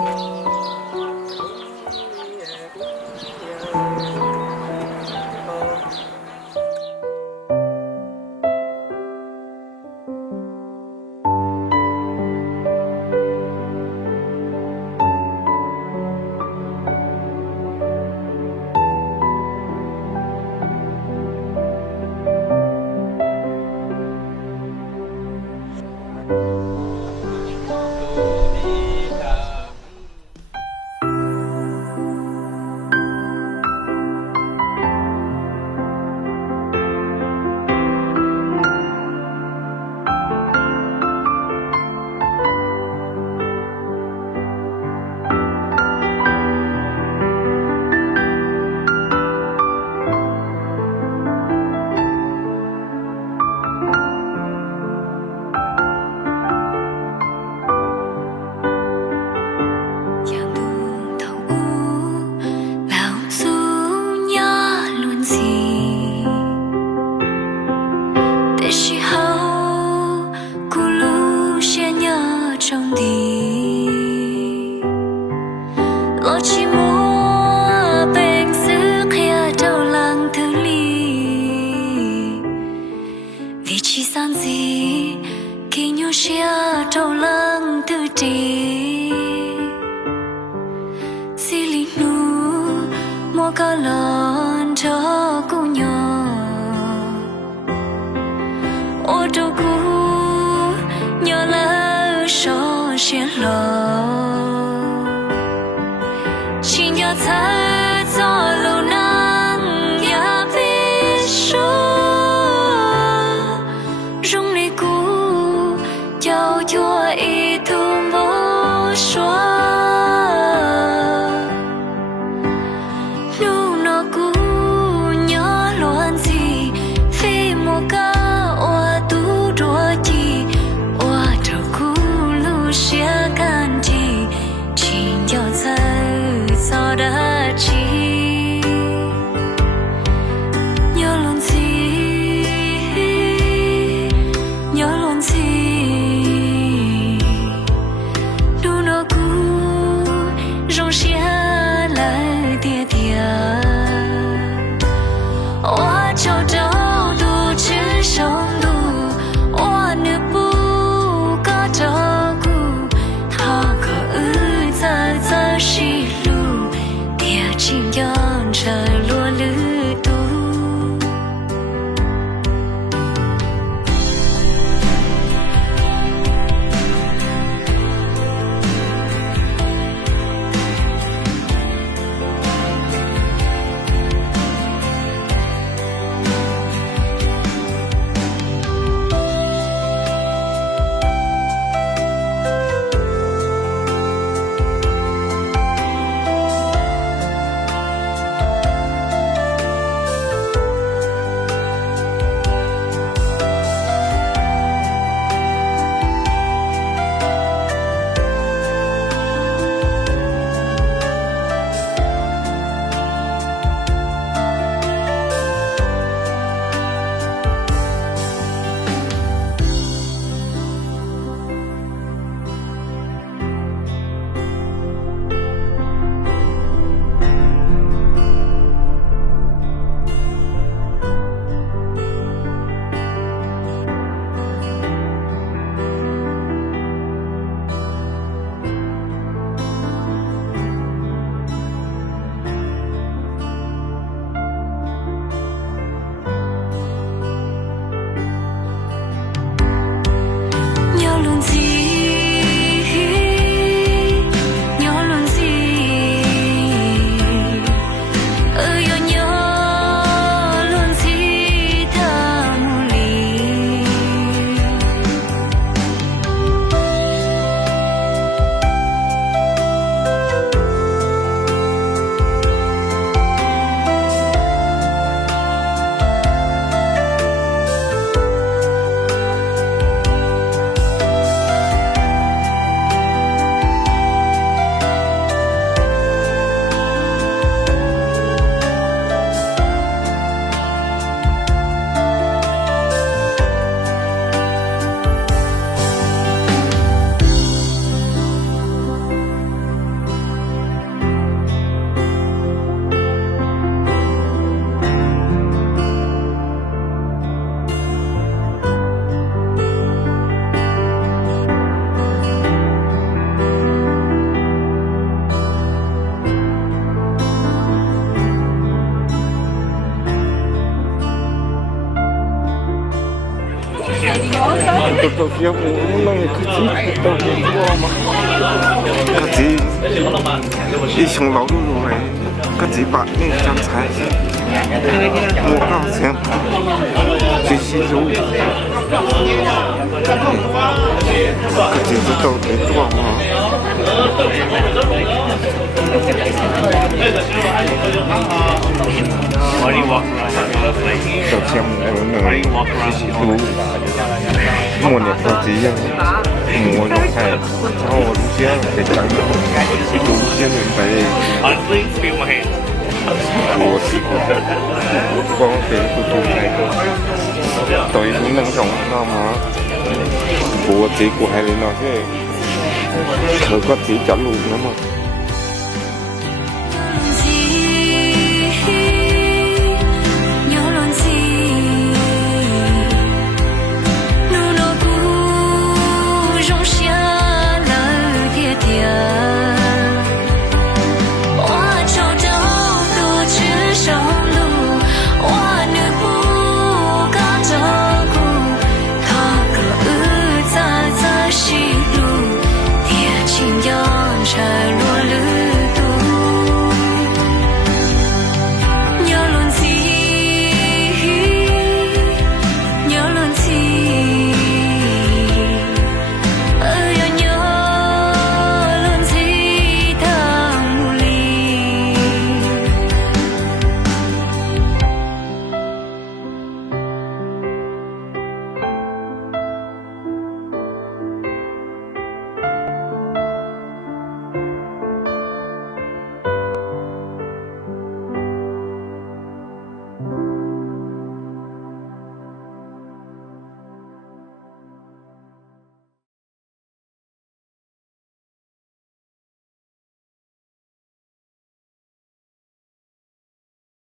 Hãy subscribe tàu phiếu muốn nói cái gì tàu phiếu mà cái gì đi xong lâu rồi cái gì bạn nên chăm sóc mua cao xem chỉ dù cái gì cũng tàu phiếu mà Why do you walk around? tàu xem Why do you walk chỉ around? dù mua nhập tàu gì mua nó hay sau lúc kia cái chẳng đủ kia mình phải Honestly, feel my hand. của có cái tụ này tôi cũng nâng trọng nó mà của chị của hai đứa nó chứ rồi có chị chọn luôn nữa mà心。